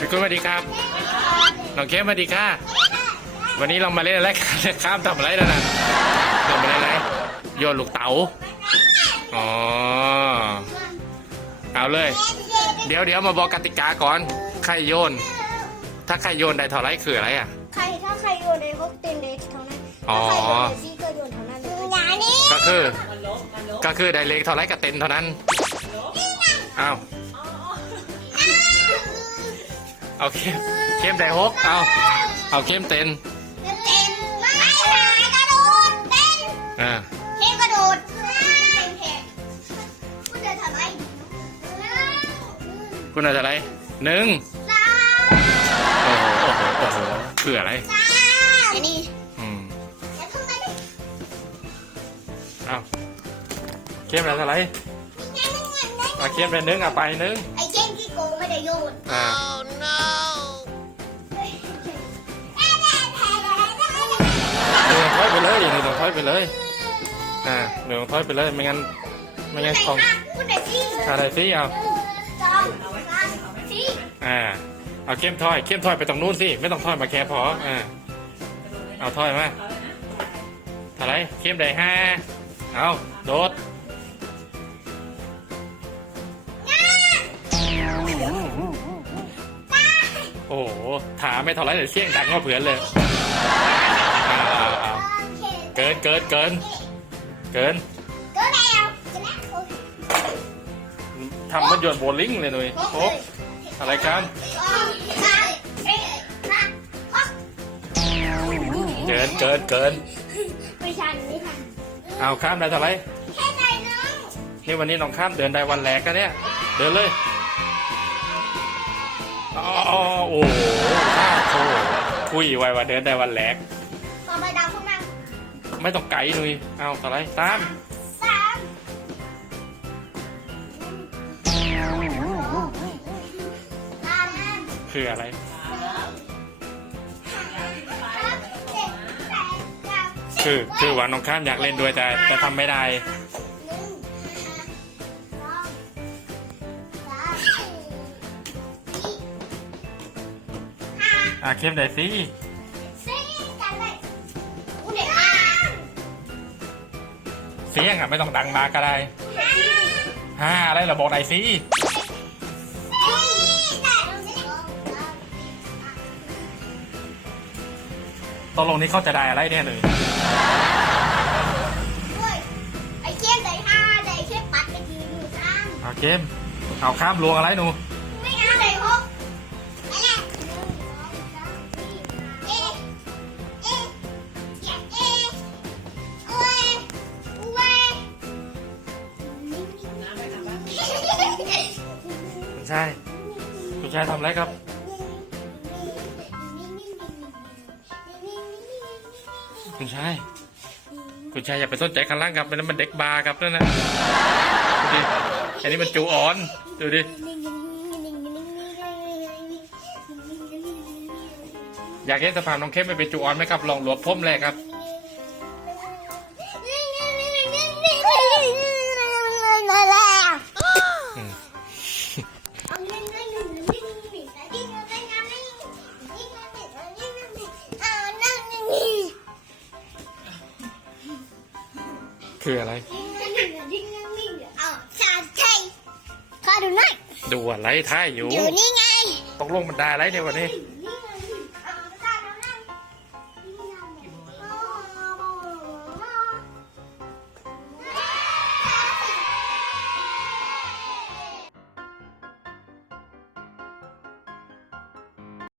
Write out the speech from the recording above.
พี่กุ้ยสวัสดีครับน้องเข้มสวัสดีค่ะ วันนี้เรามาเล่นอะไรกันข้ามทำอะไรแล้วนะทำอะไรอะไรโยนลูกเต๋าอ๋อเอาเลย เดี๋ยวเดี๋ยวมาบอกกติกาก่อนใครโยน ถ้าใครโยนได้เท่าไรคืออะไรอะใครถ้าใครโยนในพวกเต็นเล็กเท่านั้นอ๋อถ้าใครโยนในซี่ก็โยนเท่านั้นเลยงานนี้ก็คือ ก็คือได้เลขเท่าไรกับเต็นเท่านั้นเอา เอาเข้มเข้มได้หกเอาเอาเข้มเต็นเต็นไม่หากระโดดเต้นอ่าเทกระโดดเทคุณจะทำอะไรคุณเอาเท่าไรหนึ่งสามโอ้โหโอ้โหโอ้โหคืออะไรสามอันนี้อืมอย่าเพิ่งไปดิเอาเข้มได้เท่าไรเอาเข้มได้หนึ่งเอาไปหนึ่ง ไอ้เจ้งที่โกงไม่ได้โยน อ่า อยไปเลย อ่าหนึ่งถอยไปเลย ไม่งั้น ไม่งั้นของคุณได้ซี่อะไรสิเอา สองสามสี่อ่า เอาเข้มถอย เข้มถอยไปตรงนู้นสิ ไม่ต้องถอยมาแค่พอ อ่า เอาถอยมาเท่าไหรเข้มได้ห้าเอาโดดโอ้โหถามไม่เท่าไหรเลยเสียงดังกว่าเผื่อนเลย กินเกินเกินเกินก็แล้วจะแล้วโอเคทำมันโยนโบว์ลิ่งเลยหนุ่ยโอ๊ะอะไรกันสองสามสี่ห้าหกเกินเกินเกินไม่ทันไม่ทันเอาข้ามได้เท่าไหรแค่ไหนน้องนี่วันนี้น้องข้ามเดินได้วันแรกกันเนี่ย เดินเลยอ๋อโอ้โหข้ามโถคุยไว้ว่าเดินได้วันแรก ไม่ต้องไกลหนุยเอาเท่าไรตามสามสามคืออะไรเจ็ดแปดเก้าสิบคือคือว่าน้องข้ามอยากเล่นด้วยแต่แต่ทำไม่ได้อะเข้มได้สิสี่ เสียงอะไม่ต้องดังมากก็ได้ห้าห้าอะไรเราบอกได้สิสี่แต่เราไม่ได้ตกลงนี้เขาจะได้อะไรเนี่ยหนุ่ยด้วยไอ้เขี้ยนได้ห้าได้เขี้ยนปัดไปทีหนึ่งสามเอาเข้มเอาข้ามลวงอะไรหนูไม่งั้น ชายคุณชายทำอะไรครับ คุณชาย คุณชายอย่าไปสนใจข้างล่างครับมันนนมันเด็กบาร์ครับนั่นนะดูดิอันนี้มันจูอ่อน ดูดิ อยากเห็นสภาพน้องเข้มไม่เป็นจูอ่อนไหมครับ ลองหลวมพ่มแรกครับ คืออะไรข้าดูหน่อยดูอะไรท่ายอยู่ อยู่นี่ไง ตกลงมันได้อะไรเนี่ยวันนี้ น